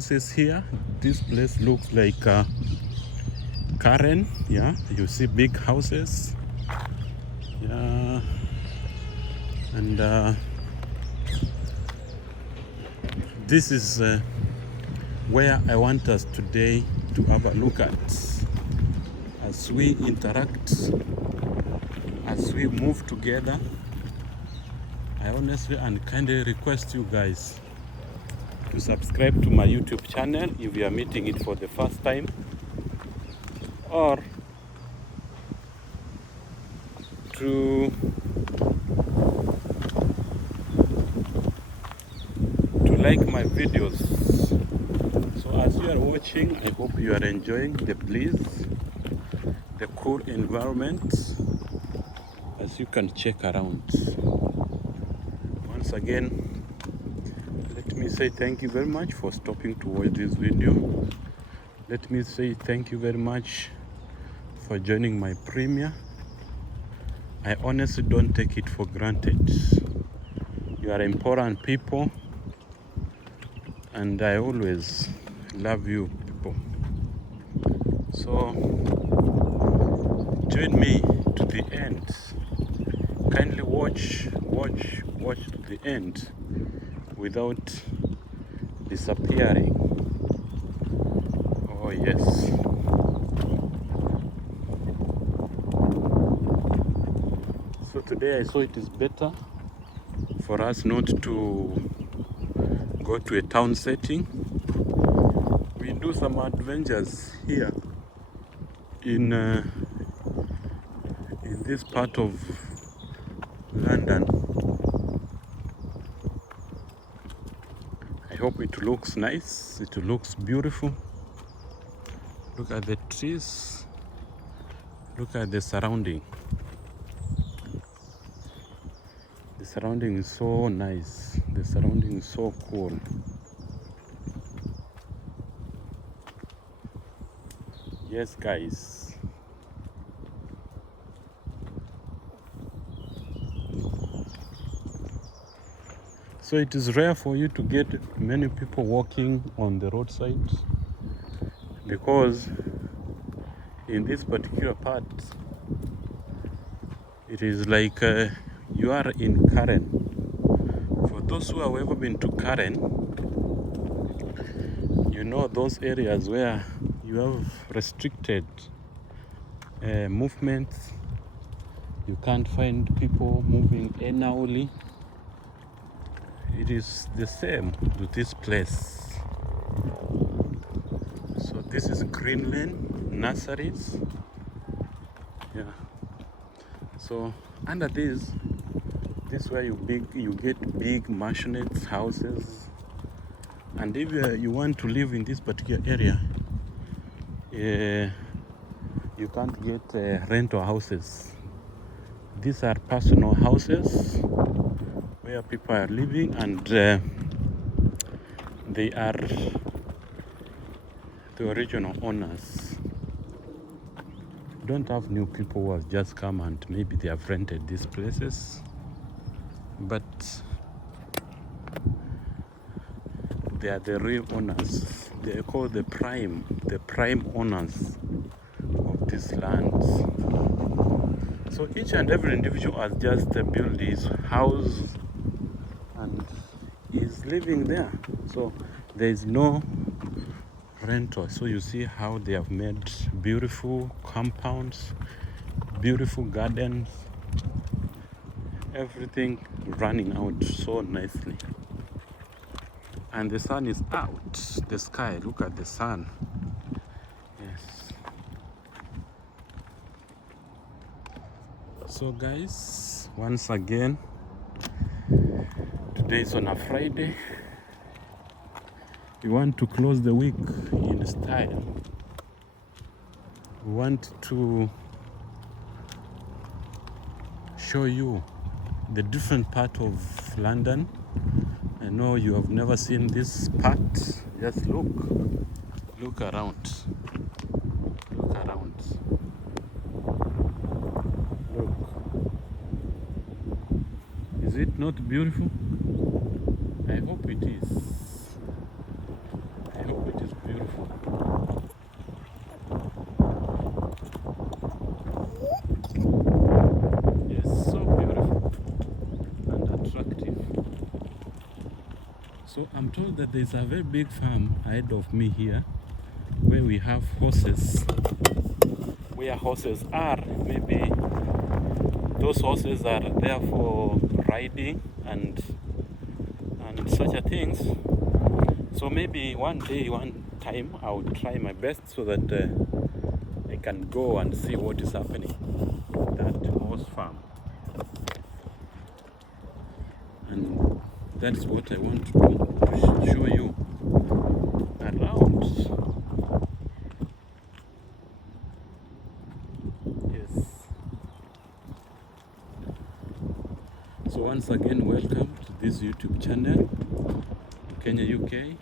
Houses here. This place looks like Karen. Yeah, you see big houses. Yeah, and this is where I want us today to have a look at as we interact, as we move together. I honestly and kindly request you guys to subscribe to my YouTube channel if you are meeting it for the first time, or to like my videos. So as you are watching, I hope you are enjoying the breeze, the cool environment as you can check around. Once again, let me say thank you very much for stopping to watch this video. Let me say thank you very much for joining my premiere. I honestly don't take it for granted. You are important people, and I always love you people. So join me to the end. Kindly watch to the end without disappearing. Oh yes. So today I saw it is better for us not to go to a town setting. We do some adventures here in this part of London. I hope it looks nice, it looks beautiful. Look at the trees, look at the surrounding. The surrounding is so nice, the surrounding is so cool. Yes guys. So it is rare for you to get many people walking on the roadside, because in this particular part it is like you are in Karen. For those who have ever been to Karen, you know those areas where you have restricted movements. You can't find people moving annually. It is the same with this place. So this is Greenland nurseries. Yeah. So under this is where you get big mansionettes, houses. And if you want to live in this particular area, you can't get rental houses. These are personal houses where people are living, and they are the original owners. Don't have new people who have just come and maybe they have rented these places, but they are the real owners. They are called the prime owners of these lands. So each and every individual has just built his house and is living there. So there is no rental. So you see how they have made beautiful compounds, beautiful gardens, everything running out so nicely. And the sun is out, the sky, look at the sun. Yes. So guys, once again, today is on a Friday. We want to close the week in style. We want to show you the different part of London. I know you have never seen this part. Just look around. Look around. Look. Is it not beautiful? I hope it is. I hope So I'm told that there's a very big farm ahead of me here where we have horses. Where horses are, maybe those horses are there for riding and such a things. So maybe one time I will try my best so that I can go and see what is happening at that horse farm. And that's what I want to show you around. Yes. So once again, welcome to this YouTube channel, Kenya UK.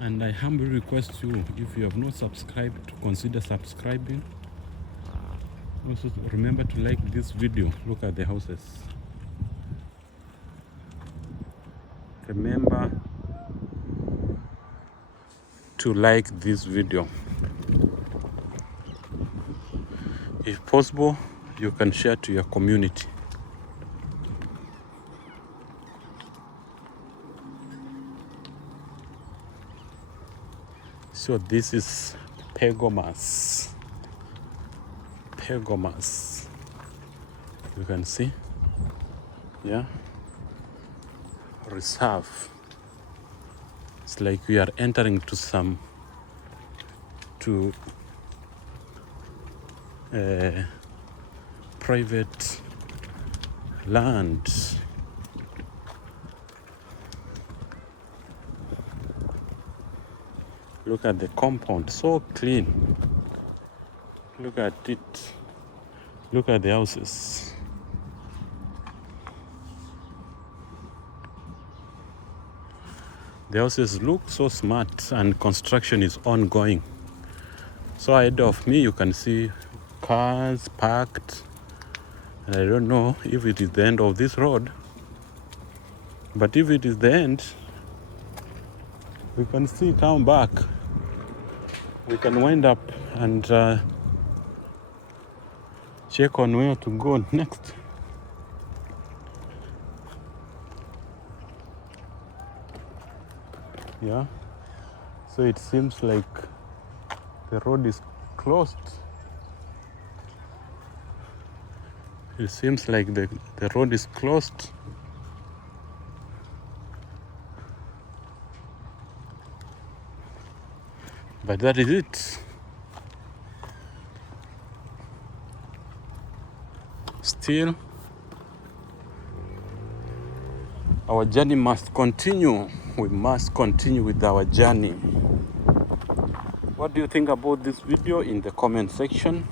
And I humbly request you, if you have not subscribed, to consider subscribing. Also remember to like this video. Look at the houses. Remember to like this video. If possible, you can share to your community. So this is Pegomas. You can see, yeah, reserve. It's like we are entering to private land. Look at the compound, so clean. Look at it. Look at the houses. The houses look so smart and construction is ongoing. So ahead of me you can see cars parked. And I don't know if it is the end of this road. But if it is the end, we can still come back. We can wind up and check on where to go next. Yeah, so it seems like the road is closed. It seems like the road is closed. But that is it. Still, our journey must continue. We must continue with our journey. What do you think about this video? In the comment section,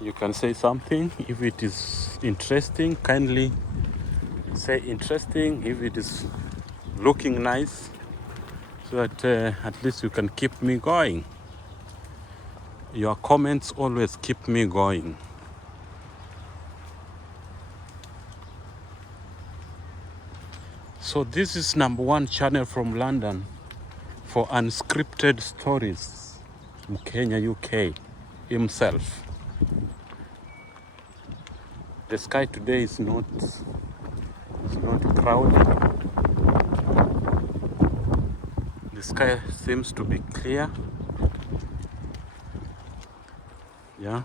you can say something. If it is interesting, kindly say interesting. If it is looking nice, so that at least you can keep me going. Your comments always keep me going. So this is #1 channel from London for unscripted stories from Kenya, UK himself. The sky today is not cloudy. The sky seems to be clear. Yeah.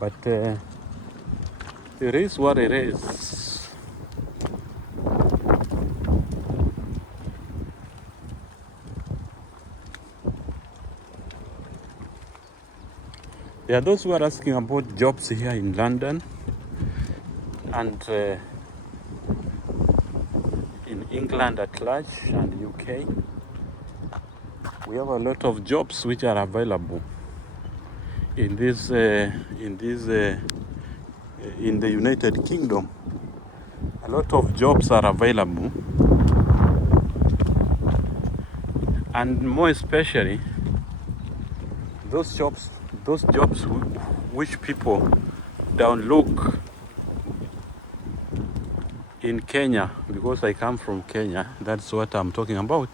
But it is what it is. There are those who are asking about jobs here in London and in England at large and UK. We have a lot of jobs which are available in the United Kingdom. A lot of jobs are available, and more especially those jobs which people don't look in Kenya, because I come from Kenya. That's what I'm talking about.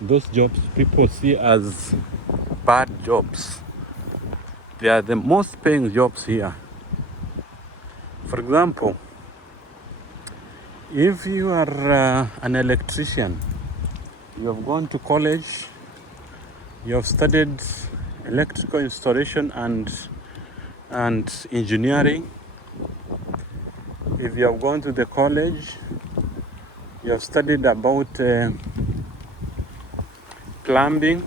Those jobs people see as bad jobs. They are the most paying jobs here. For example, if you are an electrician, you have gone to college, you have studied electrical installation and engineering. If you have gone to the college, you have studied about plumbing.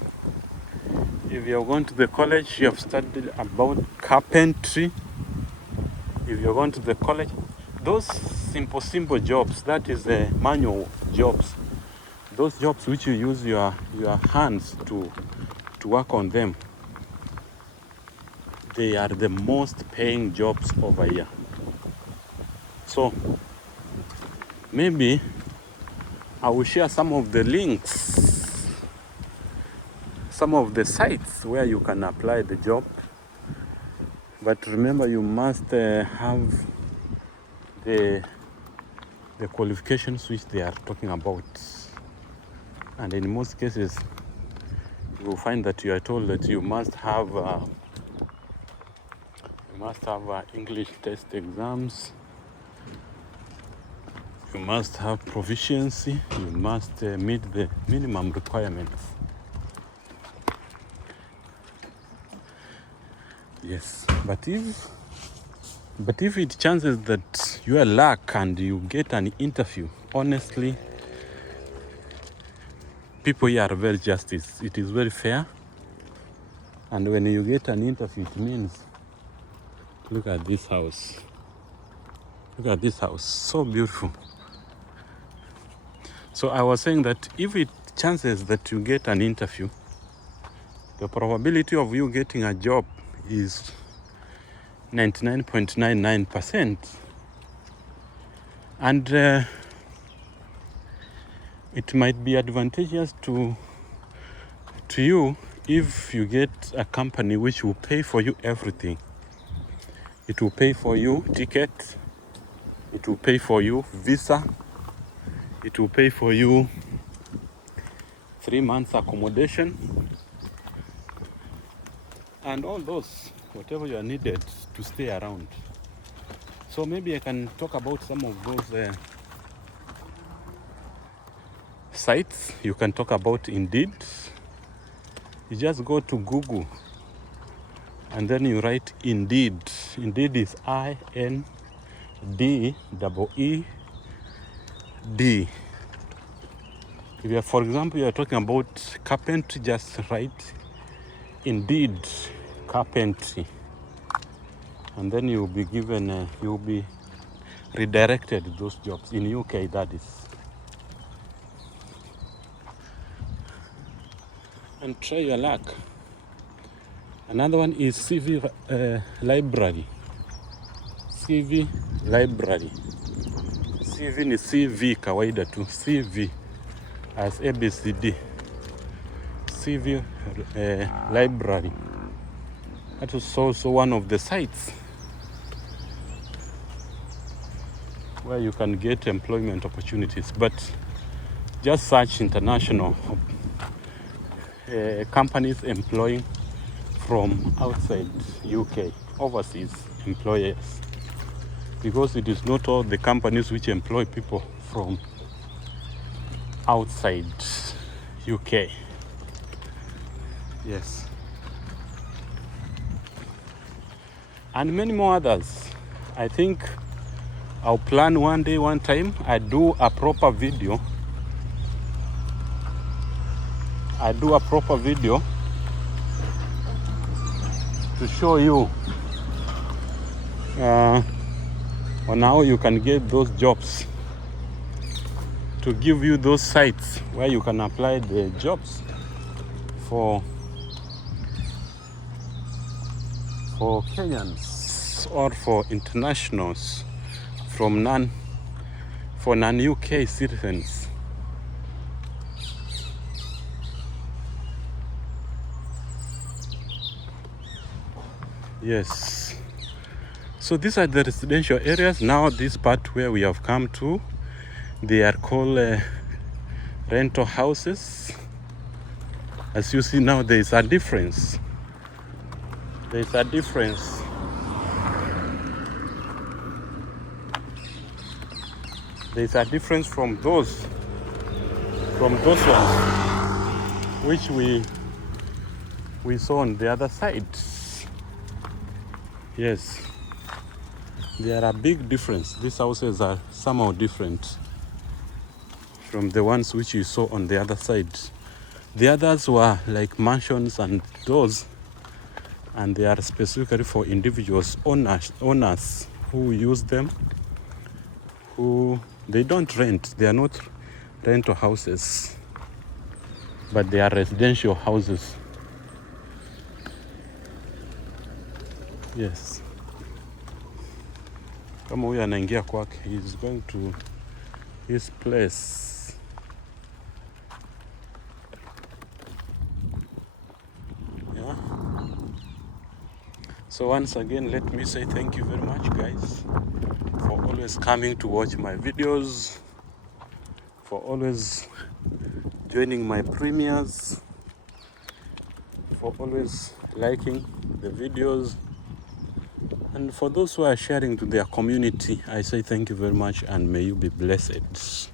If you have gone to the college, you have studied about carpentry. If you have gone to the college, those simple jobs, that is manual jobs, those jobs which you use your hands to work on them, they are the most paying jobs over here. So maybe I will share some of the links, some of the sites where you can apply the job. But remember, you must have the qualifications which they are talking about. And in most cases, you will find that you are told that you must have English test exams. You must have proficiency. You must meet the minimum requirements. Yes, but if it chances that you are luck and you get an interview, honestly, people here are very justice. It is very fair. And when you get an interview, it means, look at this house. Look at this house, so beautiful. So I was saying that if it chances that you get an interview, the probability of you getting a job is 99.99%. And it might be advantageous to you if you get a company which will pay for you everything. It will pay for you ticket, it will pay for you visa, it will pay for you 3 months accommodation, and all those, whatever you are needed to stay around. So maybe I can talk about some of those sites. You can talk about Indeed. You just go to Google and then you write Indeed. Indeed is INDEED. If you are, for example, you are talking about carpentry, just write Indeed carpentry, and then you will be given, you will be redirected to those jobs in UK. That is, and try your luck. Another one is CV library. CV library. CV ni CV kawaida tu. CV as ABCD. CV library. That is also one of the sites where you can get employment opportunities. But just search international companies employing from outside UK, overseas employers, because it is not all the companies which employ people from outside UK. Yes, and many more others. I think I'll plan one day, one time, I do a proper video. To show you on how you can get those jobs, to give you those sites where you can apply the jobs for Kenyans or for internationals for non-UK citizens. Yes. So these are the residential areas. Now this part where we have come to, they are called rental houses. As you see now, there is a difference There's a difference. There's a difference from those ones which we saw on the other side. Yes, there are a big difference. These houses are somehow different from the ones which you saw on the other side. The others were like mansions and those, and they are specifically for individuals, owners who use them, who they don't rent. They are not rental houses, but they are residential houses. Yes. Kama huyu anaingia kwake, he is going to his place. Yeah. So once again, let me say thank you very much, guys, for always coming to watch my videos, for always joining my premieres, for always liking the videos, and for those who are sharing to their community. I say thank you very much, and may you be blessed.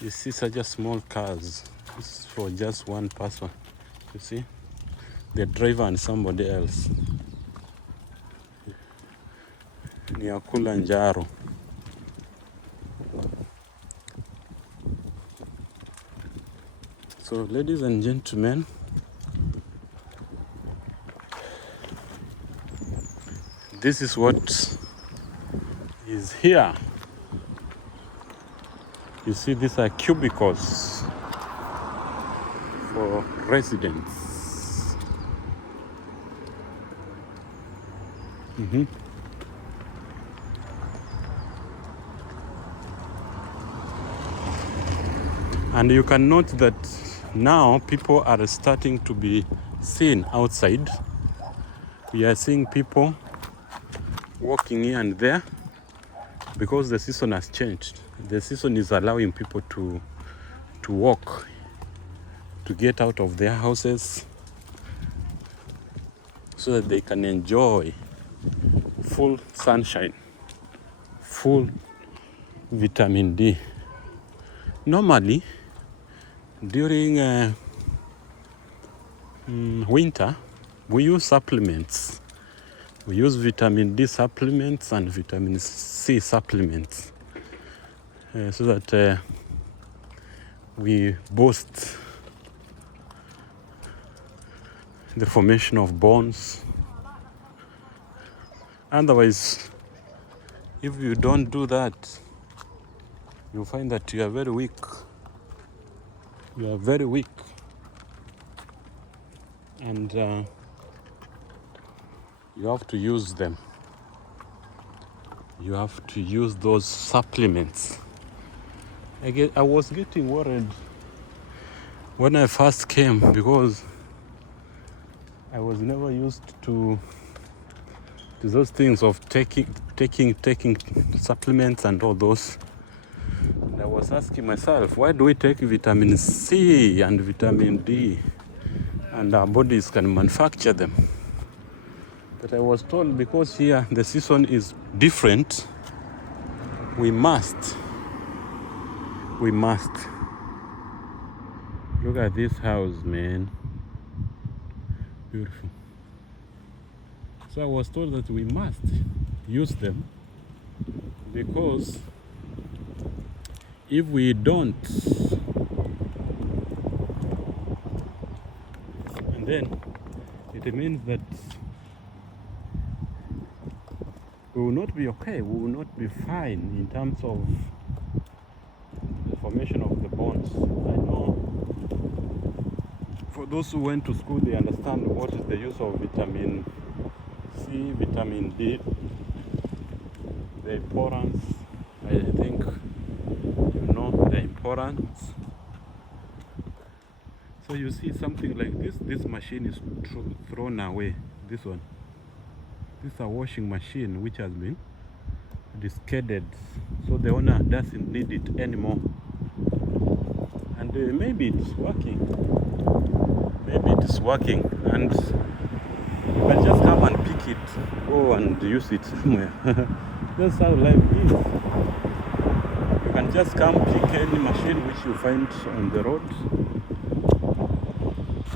You see such a small cars. This is for just one person. You see, the driver and somebody else. Ni akula njaro. So, ladies and gentlemen, this is what is here. You see, these are cubicles for residents. And you can note that now people are starting to be seen outside. We are seeing people walking here and there because the season has changed. The season is allowing people to walk, to get out of their houses so that they can enjoy full sunshine, full vitamin D. Normally, during winter, we use supplements. We use vitamin D supplements and vitamin C supplements so that we boost the formation of bones. Otherwise, if you don't do that, you'll find that you are very weak. You are very weak. And you have to use them. You have to use those supplements. I was getting worried when I first came because I was never used to those things of taking supplements and all those. And I was asking myself, why do we take vitamin C and vitamin D and our bodies can manufacture them? But I was told because here the season is different, we must. Look at this house, man. Beautiful. So I was told that we must use them because if we don't, and then it means that we will not be okay, we will not be fine in terms of the formation of the bones. I know for those who went to school, they understand what is the use of vitamin C, vitamin D, the importance. I think you know the importance. So you see something like this machine is thrown away. This one. This is a washing machine which has been discarded, so the owner doesn't need it anymore. And maybe it's working. maybe it is working, and you can just come and pick it, go and use it somewhere. That's how life is. You can just come pick any machine which you find on the road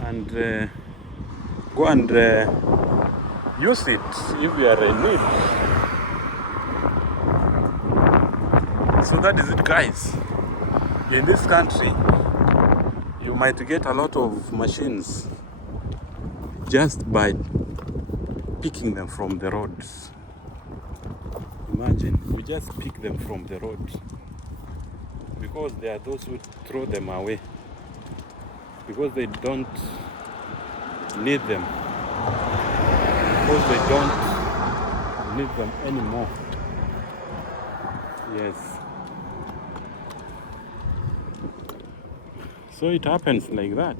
and go and use it if you are in need. So that is it, guys. In this country, you might get a lot of machines just by picking them from the roads. Imagine, you just pick them from the road, because there are those who throw them away because they don't need them, because they don't need them anymore. Yes. So it happens like that.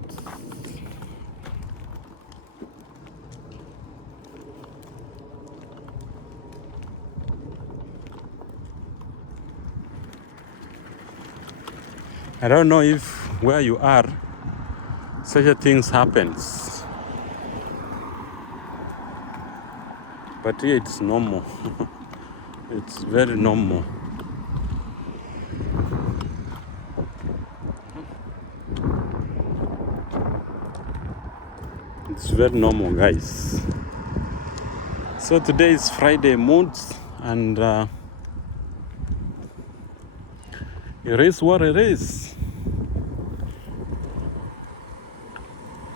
I don't know if where you are such a things happens, but here it's normal. It's very normal. It's very normal, guys. So today is Friday mood, and it is what it is.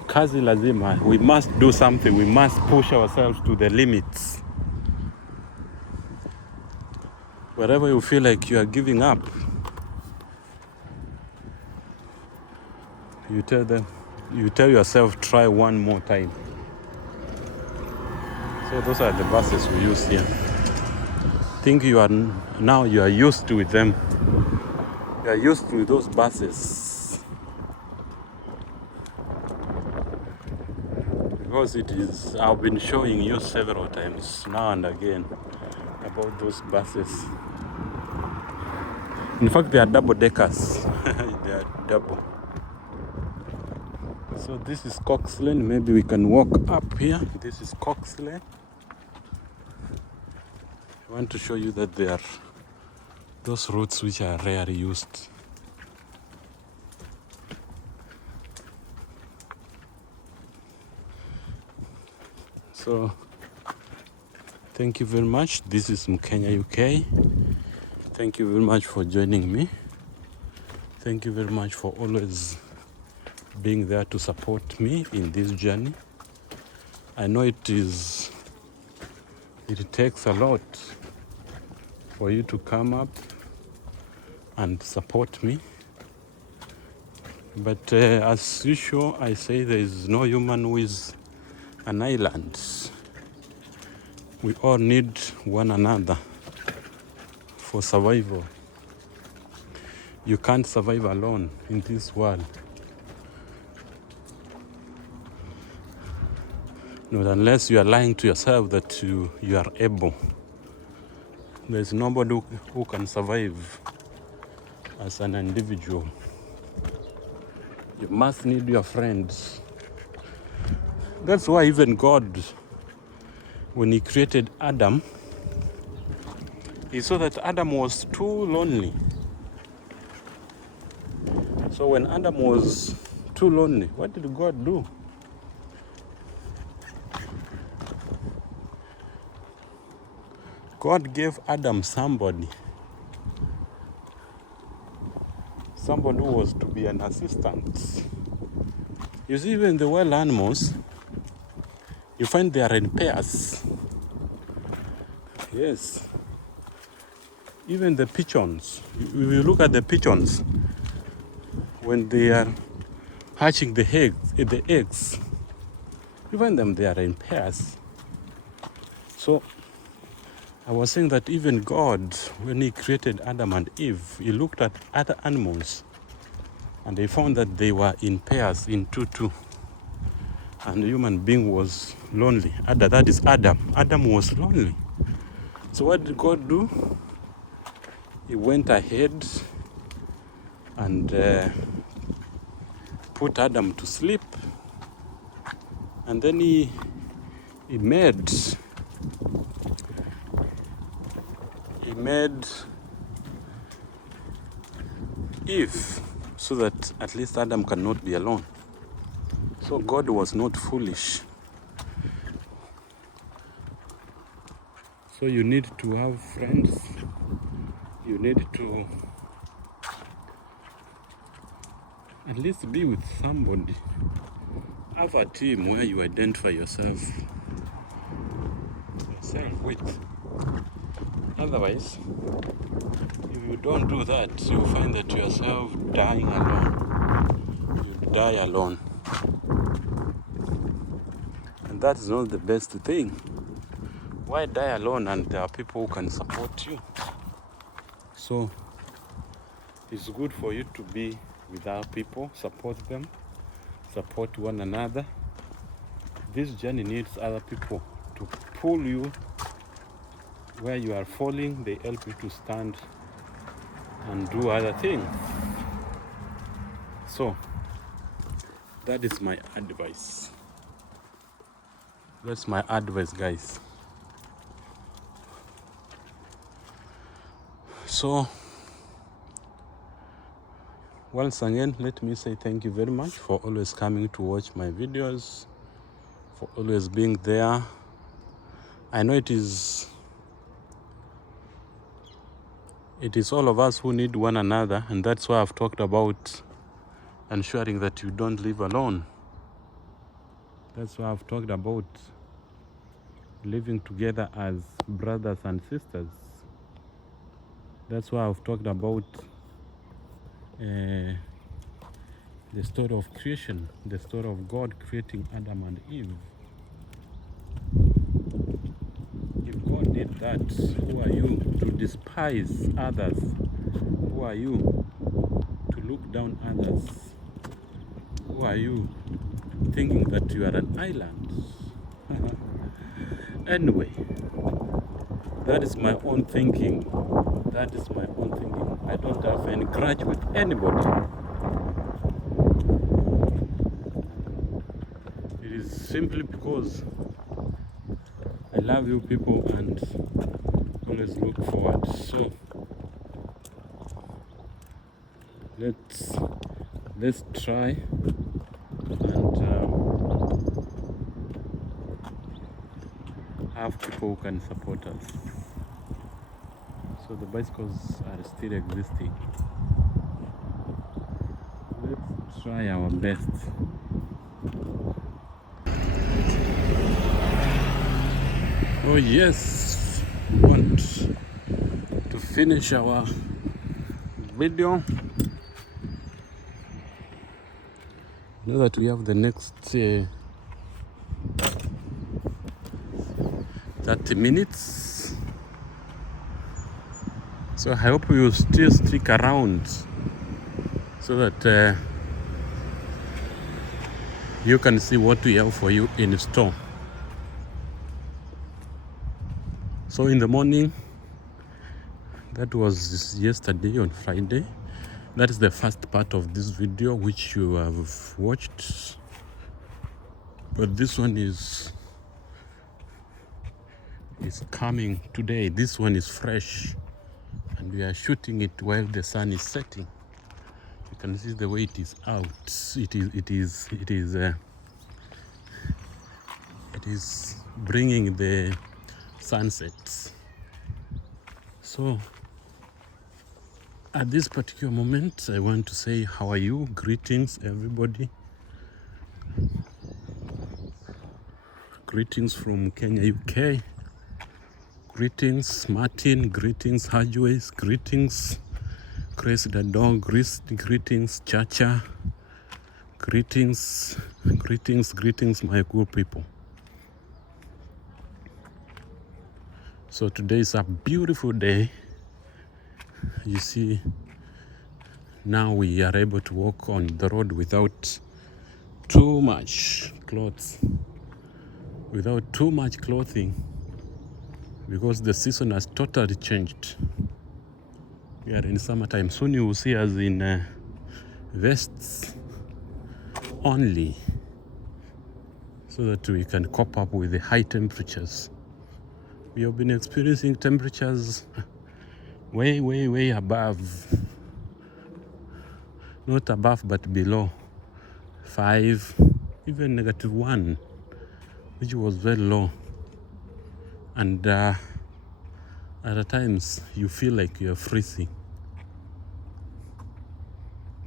Kazi lazima. We must do something. We must push ourselves to the limits. Wherever you feel like you are giving up, you tell yourself, try one more time. So those are the buses we use here. Think you are used to them. You are used to those buses. Because it is, I've been showing you several times now and again about those buses. In fact, they are double deckers. They are double. So this is Cox Lane. Maybe we can walk up here. This is Cox Lane. I want to show you that there are those routes which are rarely used. So thank you very much. This is Mkenya UK. Thank you very much for joining me. Thank you very much for always being there to support me in this journey. I know it takes a lot for you to come up and support me. But as usual, I say there is no human who is an island. We all need one another for survival. You can't survive alone in this world. Not unless you are lying to yourself that you are able. There's nobody who can survive as an individual. You must need your friends. That's why even God, when he created Adam, he saw that Adam was too lonely. So when Adam was too lonely, what did God do? God gave Adam somebody who was to be an assistant. You see, even the wild animals, you find they are in pairs. Yes. Even the pigeons. If you look at the pigeons, when they are hatching the eggs, you find them, they are in pairs. So I was saying that even God, when he created Adam and Eve, he looked at other animals and he found that they were in pairs, in two. And the human being was lonely. That is Adam. Adam was lonely. So what did God do? He went ahead and put Adam to sleep. And then he made Eve so that at least Adam cannot be alone. So God was not foolish. So you need to have friends. You need to at least be with somebody. Have a team where you identify yourself with. Otherwise, if you don't do that, you find that yourself dying alone. You die alone. And that is not the best thing. Why die alone and there are people who can support you? So it's good for you to be with other people, support them, support one another. This journey needs other people to pull you where you are falling. They help you to stand and do other things. So that is my advice. That's my advice, guys. So once again, let me say thank you very much for always coming to watch my videos, for always being there. I know it is all of us who need one another, and that's why I've talked about ensuring that you don't live alone. That's why I've talked about living together as brothers and sisters. That's why I've talked about the story of creation, the story of God creating Adam and Eve. If God did that, who are you to despise others? Who are you to look down others? Who are you thinking that you are an island? Anyway, that is my own thinking. That is my own thinking. I don't have any grudge with anybody. It is simply because I love you people and always look forward. So let's try and have people who can support us. So the bicycles are still existing. Let's try our best. Oh yes, we want to finish our video. Now that we have the next 30 minutes. So I hope you still stick around so that you can see what we have for you in store. So in the morning, that was yesterday on Friday. That is the first part of this video which you have watched. But this one is coming today. This one is fresh. And we are shooting it while the sun is setting. You can see the way it is out. It is bringing the sunsets. So at this particular moment, I want to say, how are you? Greetings, everybody. Greetings from Kenya, UK. Greetings, Martin. Greetings, Hajways. Greetings, Chris the dog. Greetings, Chacha. Greetings, my good people. So today is a beautiful day. You see, now we are able to walk on the road without too much clothes, without too much clothing, because the season has totally changed. We are in summertime. Soon you will see us in vests only. so that we can cope up with the high temperatures. We have been experiencing temperatures way above, not above but below 5, even -1, which was very low. And at times you feel like you're freezing.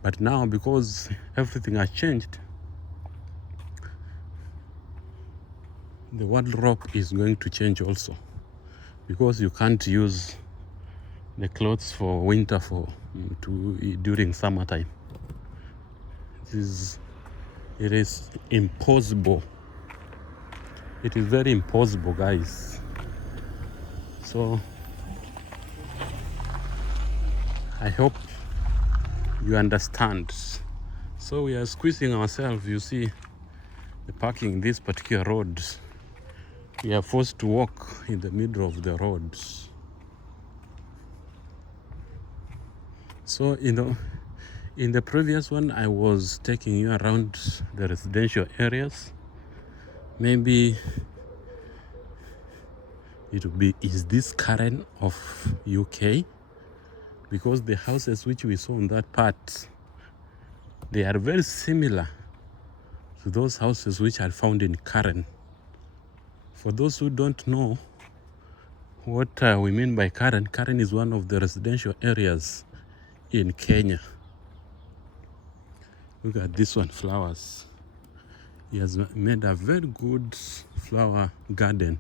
But now, because everything has changed, the wardrobe is going to change also, because you can't use the clothes for winter during summertime. It is impossible. It is very impossible, guys. So I hope you understand. So we are squeezing ourselves. You see the parking in this particular road. We are forced to walk in the middle of the road. So in the previous one, I was taking you around the residential areas. Maybe it will be, is this Karen of UK? Because the houses which we saw in that part, they are very similar to those houses which are found in Karen. For those who don't know what we mean by Karen, Karen is one of the residential areas in Kenya. Look at this one, flowers. He has made a very good flower garden.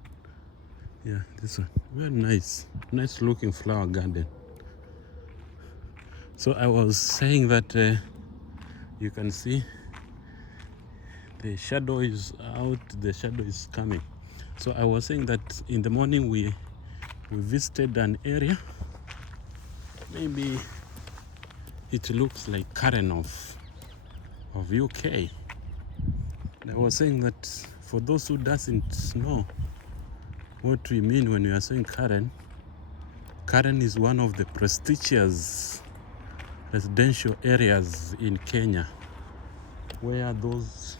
Yeah, this one, very nice looking flower garden. So I was saying that you can see the shadow is out, the shadow is coming. So I was saying that in the morning we visited an area. Maybe it looks like Karen of UK. And I was saying that for those who doesn't know what we mean when we are saying Karen, Karen is one of the prestigious residential areas in Kenya, where those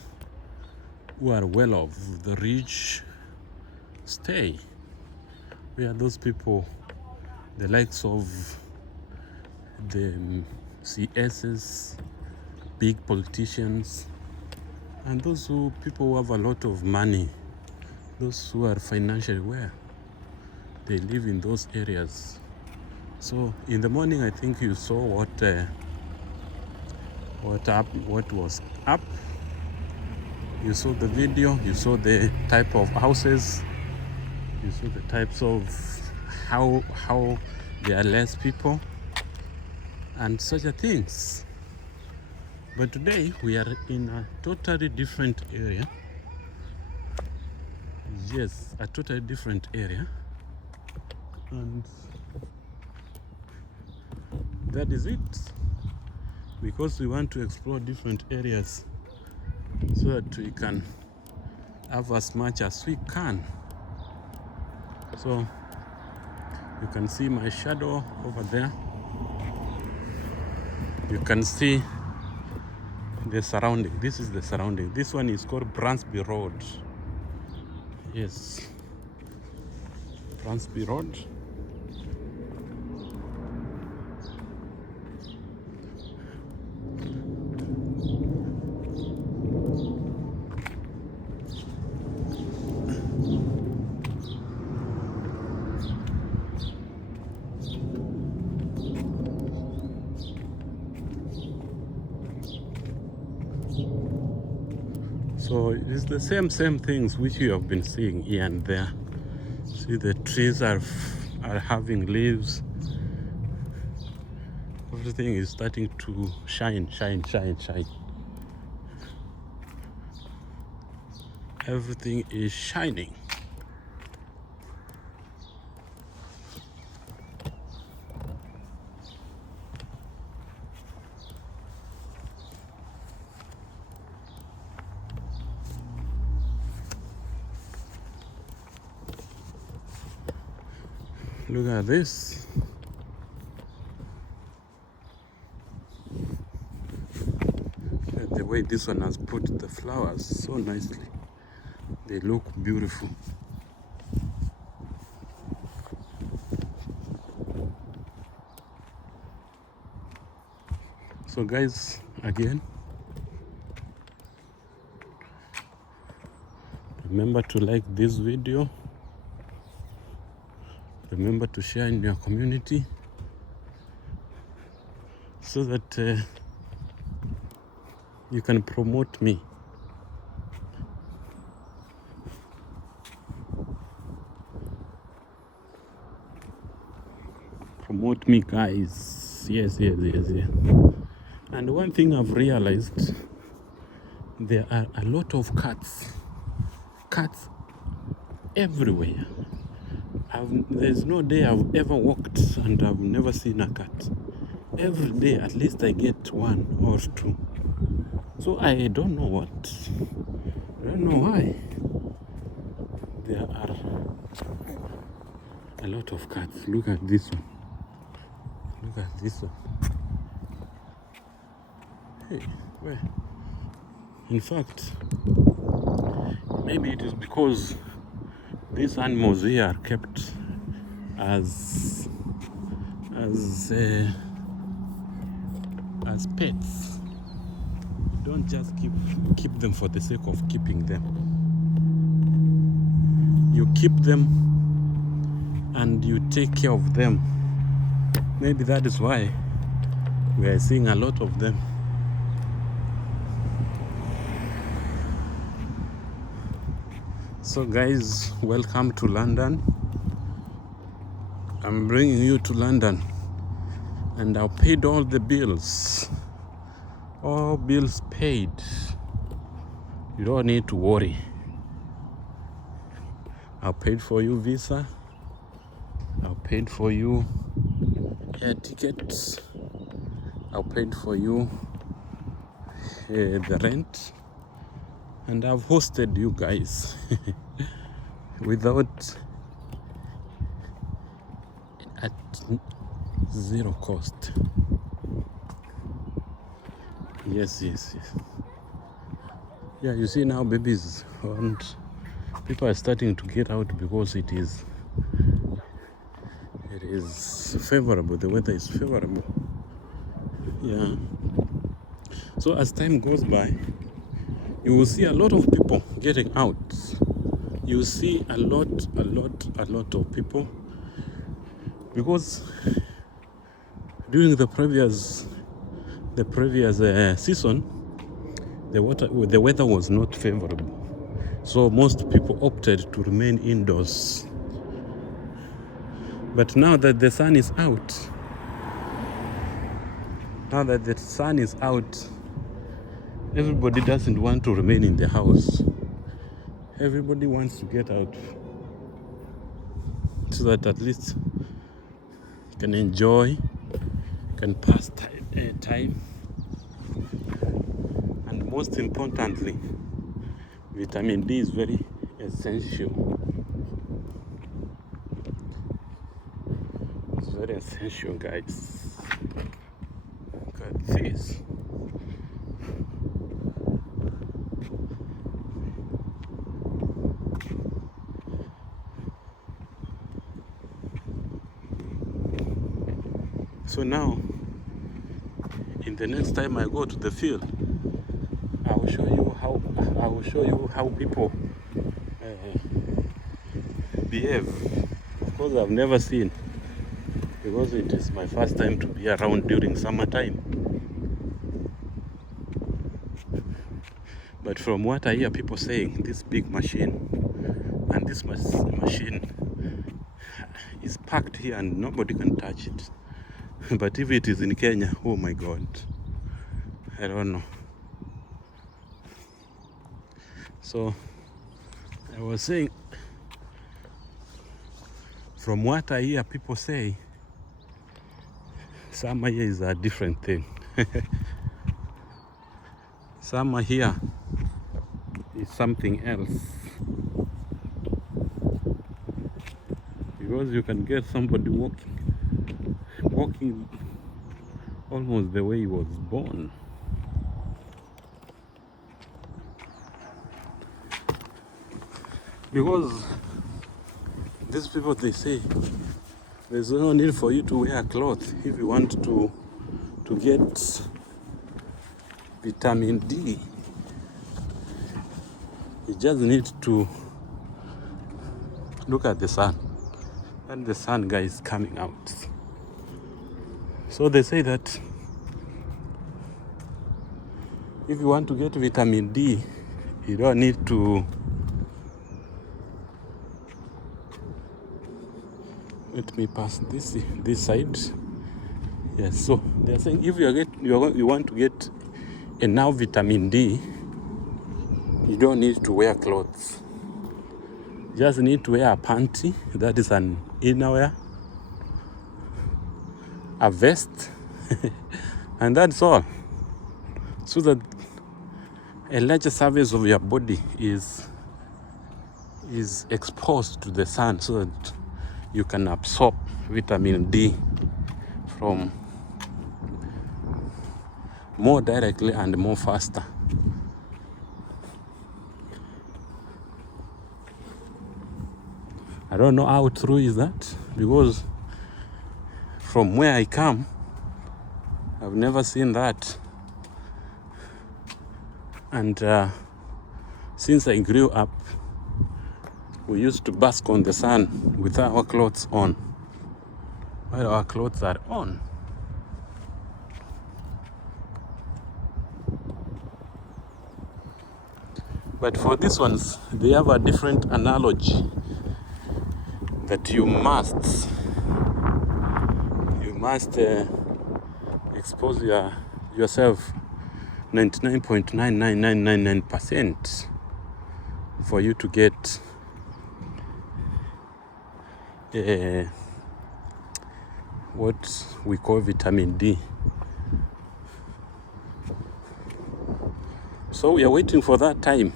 who are well off, the rich, stay. Where those people, the likes of the CSs, big politicians, and those people who have a lot of money, those who are financially aware, they live in those areas. So in the morning, I think you saw what was up. You saw the video, you saw the type of houses, you saw the types of how there are less people and such things. But today we are in a totally different area. Yes, a totally different area. And that is it. Because we want to explore different areas so that we can have as much as we can. So you can see my shadow over there. You can see the surrounding. This is the surrounding. This one is called Bransby Road. Yes, Bransby Road. So it's the same things which you have been seeing here and there. See, the trees are having leaves. Everything is starting to shine. Everything is shining. Look at this. Look at the way this one has put the flowers so nicely. They look beautiful. So guys, again, remember to like this video. Remember to share in your community so that you can promote me. Promote me, guys. Yes. And one thing I've realized, there are a lot of cats everywhere. There's no day I've ever walked and I've never seen a cat. Every day at least I get one or two. So I don't know why there are a lot of cats. Look at this one. Hey, where? In fact, maybe it is because these animals here are kept as pets. You don't just keep them for the sake of keeping them. You keep them and you take care of them. Maybe that is why we are seeing a lot of them. So guys, welcome to London. I'm bringing you to London, and I've paid all the bills. All bills paid. You don't need to worry. I paid for you visa. I paid for you air tickets. I paid for you the rent, and I've hosted you guys without at zero cost. Yes. Yeah, you see now babies and people are starting to get out because it is favorable. The weather is favorable. Yeah. So as time goes by, you will see a lot of people getting out. You see a lot of people, because during the previous season, the weather was not favorable, so most people opted to remain indoors. But now that the sun is out, everybody doesn't want to remain in the house. Everybody wants to get out so that at least you can enjoy, can pass time, and most importantly, vitamin D is very essential. It's very essential, guys. Look at this. So now, in the next time I go to the field, I will show you how people behave. Of course, I've never seen, because it is my first time to be around during summertime. But from what I hear people saying, this big machine, and this machine is packed here and nobody can touch it. But if it is in Kenya, oh my God, I don't know. So I was saying, from what I hear people say, summer here is a different thing. Summer here is something else, because you can get somebody walking almost the way he was born. Because these people, they say there's no need for you to wear clothes if you want to get vitamin D. You just need to look at the sun, and the sun, guys, is coming out. So they say that if you want to get vitamin D, you don't need to. Let me pass this side. Yes, so they're saying if you want to get enough vitamin D, you don't need to wear clothes. You just need to wear a panty, that is an innerwear, a vest, and that's all. So that a larger surface of your body is exposed to the sun, so that you can absorb vitamin D from more directly and more faster. I don't know how true is that, because from where I come, I've never seen that. And since I grew up, we used to bask on the sun with our clothes on, while our clothes are on. But for these ones, they have a different analogy, that you must expose yourself 99.99999% for you to get what we call vitamin D. So we are waiting for that time.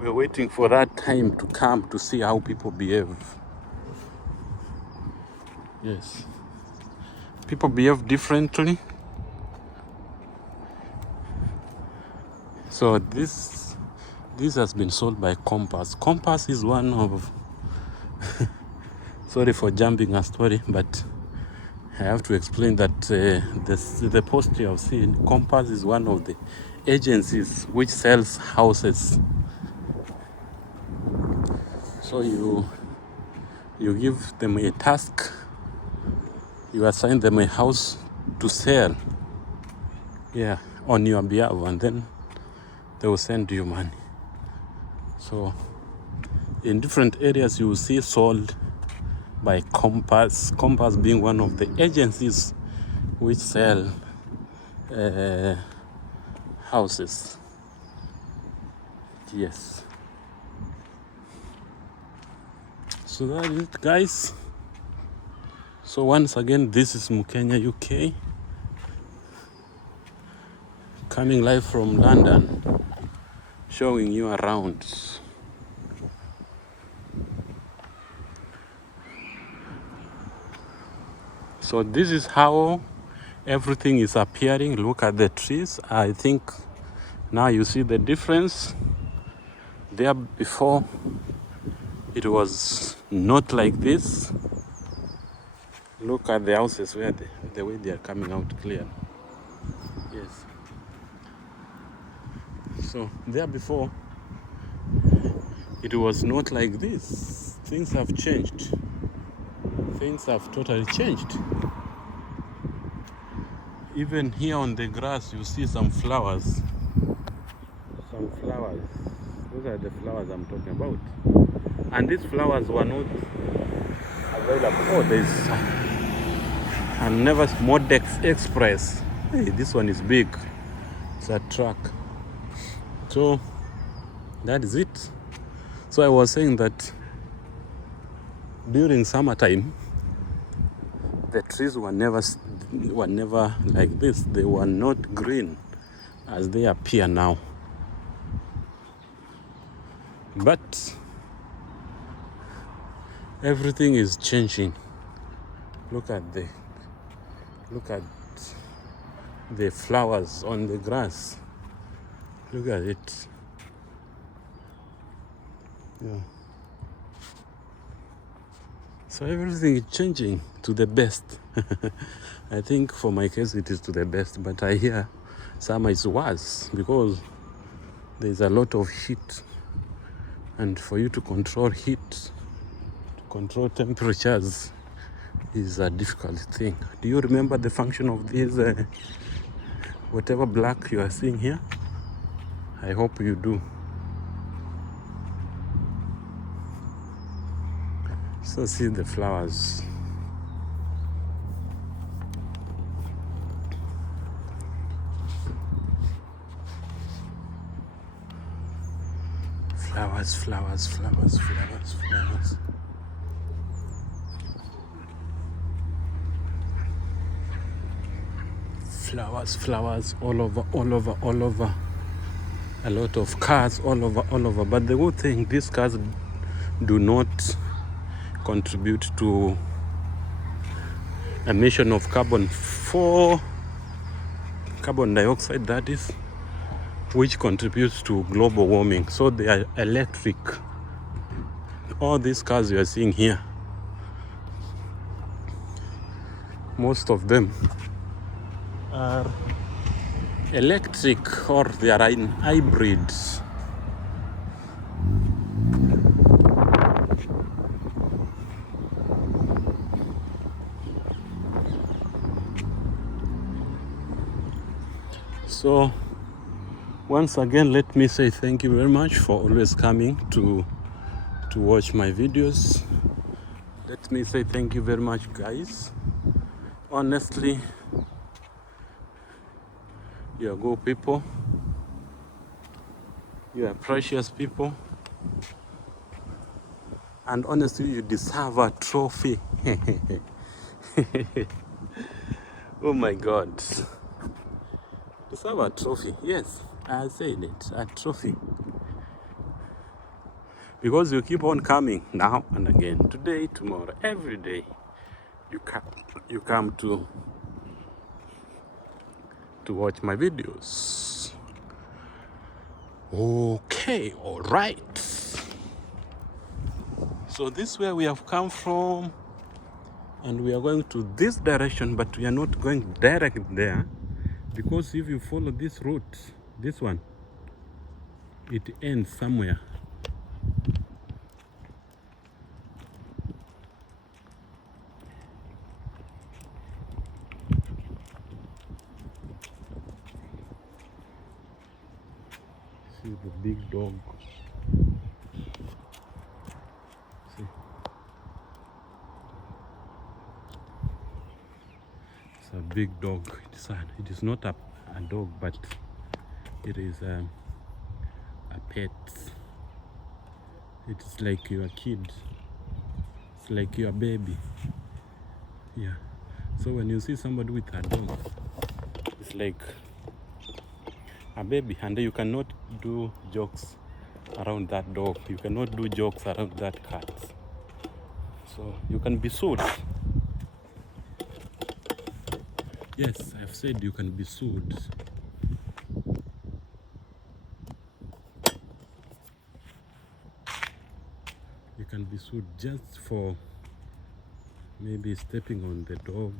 We are waiting for that time to come to see how people behave. Yes. People behave differently. So this has been sold by Compass. Compass is one of sorry for jumping a story, but I have to explain that the post you have seen, Compass is one of the agencies which sells houses. So you give them a task, you assign them a house to sell, on your behalf, and then they will send you money. So in different areas you will see sold by Compass being one of the agencies which sell houses. Yes. So that is it, guys. So once again, this is Mukenya, UK, coming live from London, showing you around. So this is how everything is appearing. Look at the trees. I think now you see the difference. There before, it was not like this. Look at the houses, where the way they are coming out clear. Yes. So there before, it was not like this. Things have changed. Things have totally changed. Even here on the grass, you see some flowers. Some flowers. Those are the flowers I'm talking about. And these flowers were not available. Oh, there's a Never Modex Express. Hey, this one is big. It's a truck. So that is it. So I was saying that during summertime, the trees were never like this. They were not green as they appear now. But everything is changing. Look at the flowers on the grass. Look at it. Yeah. So everything is changing to the best. I think for my case it is to the best, but I hear summer is worse because there's a lot of heat, and for you to control heat, to control temperatures is a difficult thing. Do you remember the function of this whatever black you are seeing here? I hope you do. So see the flowers. Flowers, flowers, flowers, flowers, flowers. Flowers, flowers, all over, all over, all over. A lot of cars all over, all over. But the good thing, these cars do not contribute to emission of carbon dioxide, that is, which contributes to global warming. So they are electric. All these cars you are seeing here, most of them are electric or they are in hybrids. So once again, let me say thank you very much for always coming to watch my videos. Let me say thank you very much, guys. Honestly, you are good people. You are precious people. And honestly, you deserve a trophy. Oh my God. Deserve a trophy. Yes, I said it. A trophy. Because you keep on coming now and again. Today, tomorrow, every day. You come to watch my videos. Okay, all right. So this is where we have come from, and we are going to this direction, but we are not going direct there, because if you follow this route, this one, it ends somewhere. See the big dog. See. It's a big dog. It is not a dog, but it is a pet. It's like your kid. It's like your baby. Yeah. So when you see somebody with a dog, it's like a baby, and you cannot do jokes around that dog. You cannot do jokes around that cat. So you can be sued. Yes, I've said you can be sued. You can be sued just for maybe stepping on the dog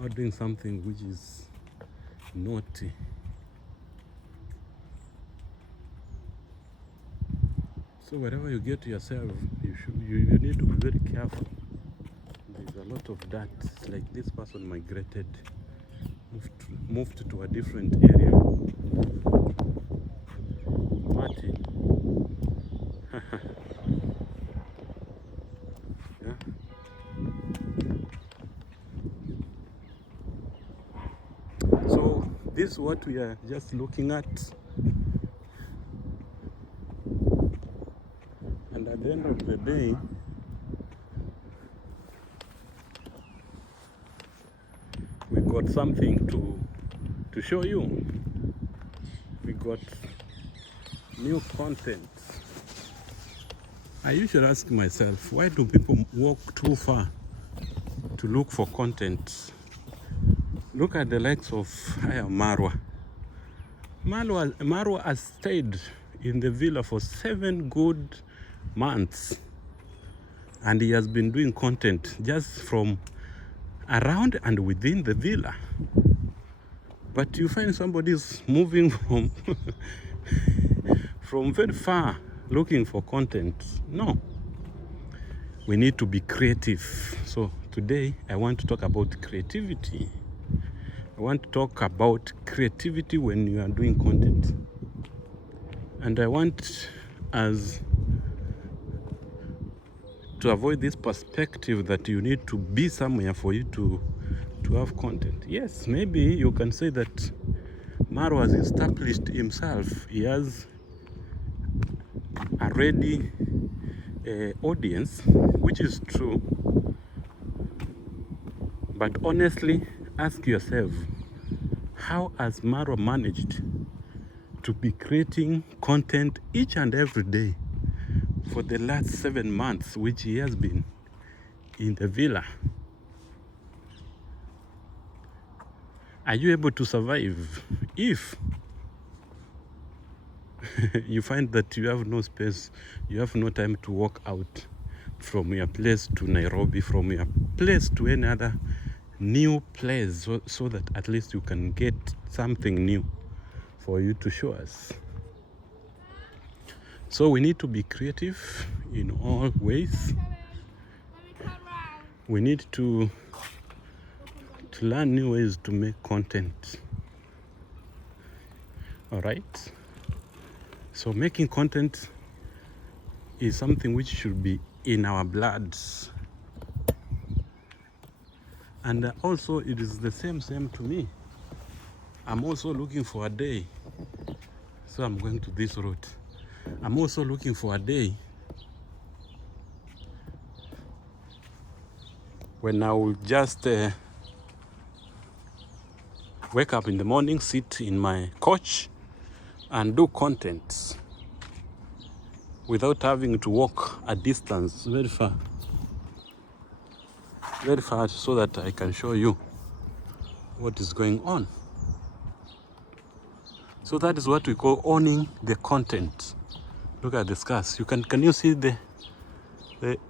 or doing something which is naughty. So wherever you get yourself, you need to be very careful. There's a lot of that. It's like this person migrated, moved to a different area. Martin. Yeah. So this is what we are just looking at. And at the end of the day, we got something to show you. We got new content. I usually ask myself, why do people walk too far to look for content? Look at the likes of Marwa. Marwa has stayed in the villa for 7 good months, and he has been doing content just from around and within the villa. But you find somebody's moving from from very far looking for content. No, we need to be creative. So today I want to talk about creativity. I want to talk about creativity when you are doing content, and I want us to avoid this perspective that you need to be somewhere for you to have content. Yes, maybe you can say that Maro has established himself. He has a ready audience, which is true. But honestly, ask yourself, how has Maro managed to be creating content each and every day for the last 7 months, which he has been in the villa? Are you able to survive if you find that you have no space, you have no time to walk out from your place to Nairobi, from your place to any other new place, so that at least you can get something new for you to show us? So we need to be creative in all ways. We need to learn new ways to make content. All right? So making content is something which should be in our blood. And also it is the same to me. I'm also looking for a day. So I'm going to this route. I'm also looking for a day when I will just wake up in the morning, sit in my couch and do content without having to walk a distance very far, so that I can show you what is going on. So that is what we call owning the content. Look at the skies. Can you see the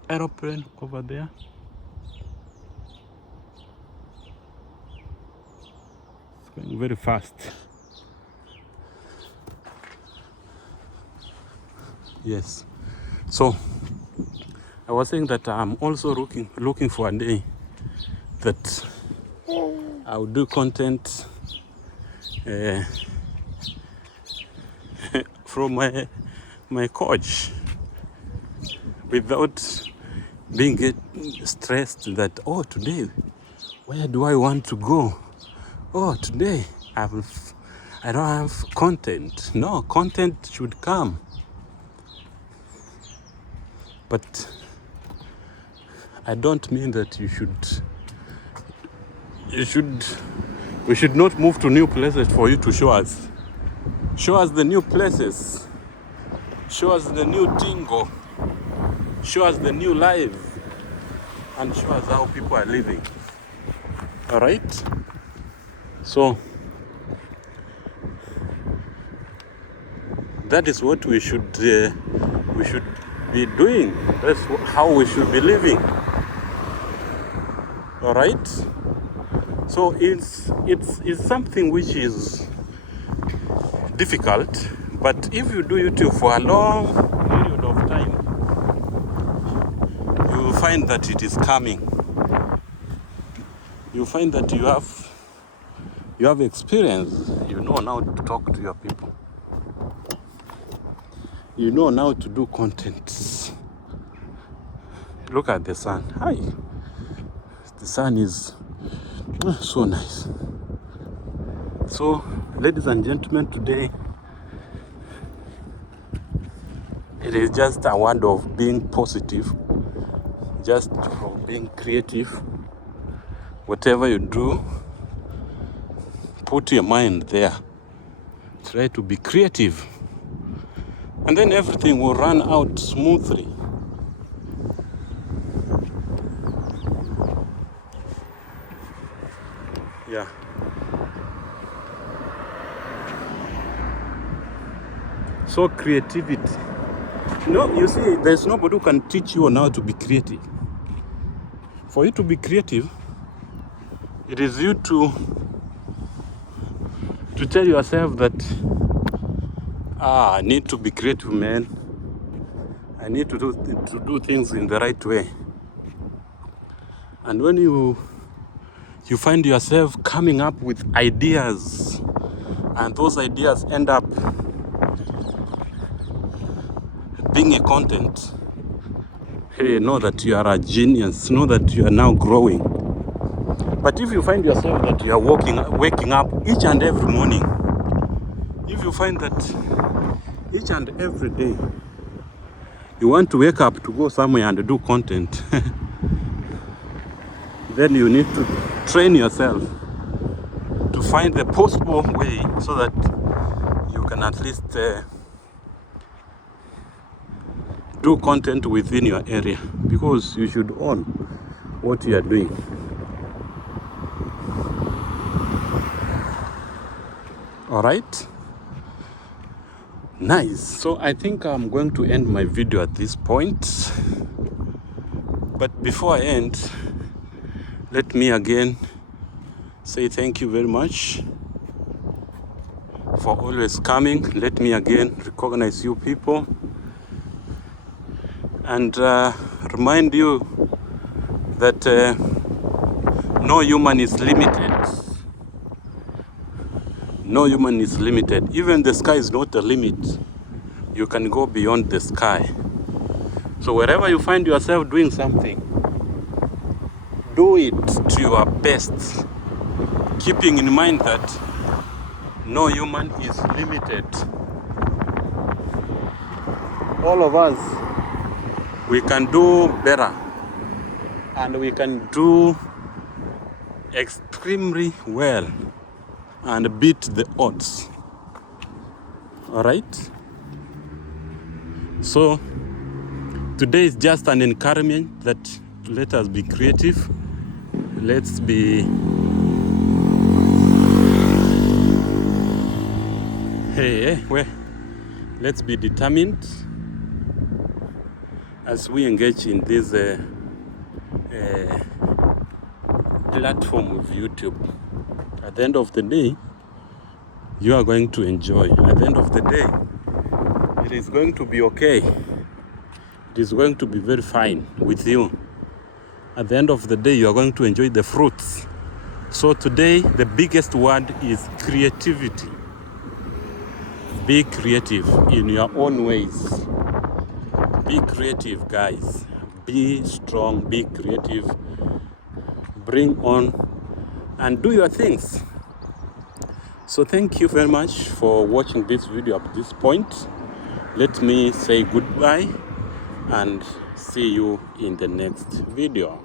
aeroplane over there? It's going very fast. Yes. So I was saying that I'm also looking for a day that I'll do content from my couch without being stressed that, oh, today, where do I want to go? Oh, today I don't have content. No, content should come. But I don't mean that we should not move to new places for you to show us. Show us the new places. Show us the new tingo. Show us the new life. And show us how people are living. All right? So that is what we should be doing. That's how we should be living. All right? So it's something which is difficult, but if you do YouTube for a long period of time, you will find that it is coming. You find that you have experience. You know now to talk to your people. You know now to do content. Look at the sun. Hi. The sun is so nice. So, ladies and gentlemen, today it is just a word of being positive, just of being creative. Whatever you do, put your mind there. Try to be creative. And then everything will run out smoothly. Yeah. So creativity. No, you see, there's nobody who can teach you on how to be creative. For you to be creative, it is you to tell yourself that I need to be creative, man. I need to do things in the right way. And when you find yourself coming up with ideas, and those ideas end up being a content, hey, know that you are a genius, know that you are now growing. But if you find yourself that you are waking up each and every morning, if you find that each and every day you want to wake up to go somewhere and do content, then you need to train yourself to find the possible way so that you can at least do content within your area, because you should own what you are doing. All right, nice. So I think I'm going to end my video at this point, but before I end, let me again say thank you very much for always coming. Let me again recognize you people and remind you that no human is limited. No human is limited. Even the sky is not a limit. You can go beyond the sky. So wherever you find yourself doing something, do it to your best, keeping in mind that no human is limited. All of us, we can do better, and we can do extremely well and beat the odds. All right? So today is just an encouragement that let us be creative. Let's be let's be determined as we engage in this platform of YouTube. At the end of the day, you are going to enjoy. At the end of the day, it is going to be okay. It is going to be very fine with you. At the end of the day, you are going to enjoy the fruits. So today, the biggest word is creativity. Be creative in your own ways. Be creative, guys. Be strong, be creative. Bring on and do your things. So thank you very much for watching this video up to this point. Let me say goodbye and see you in the next video.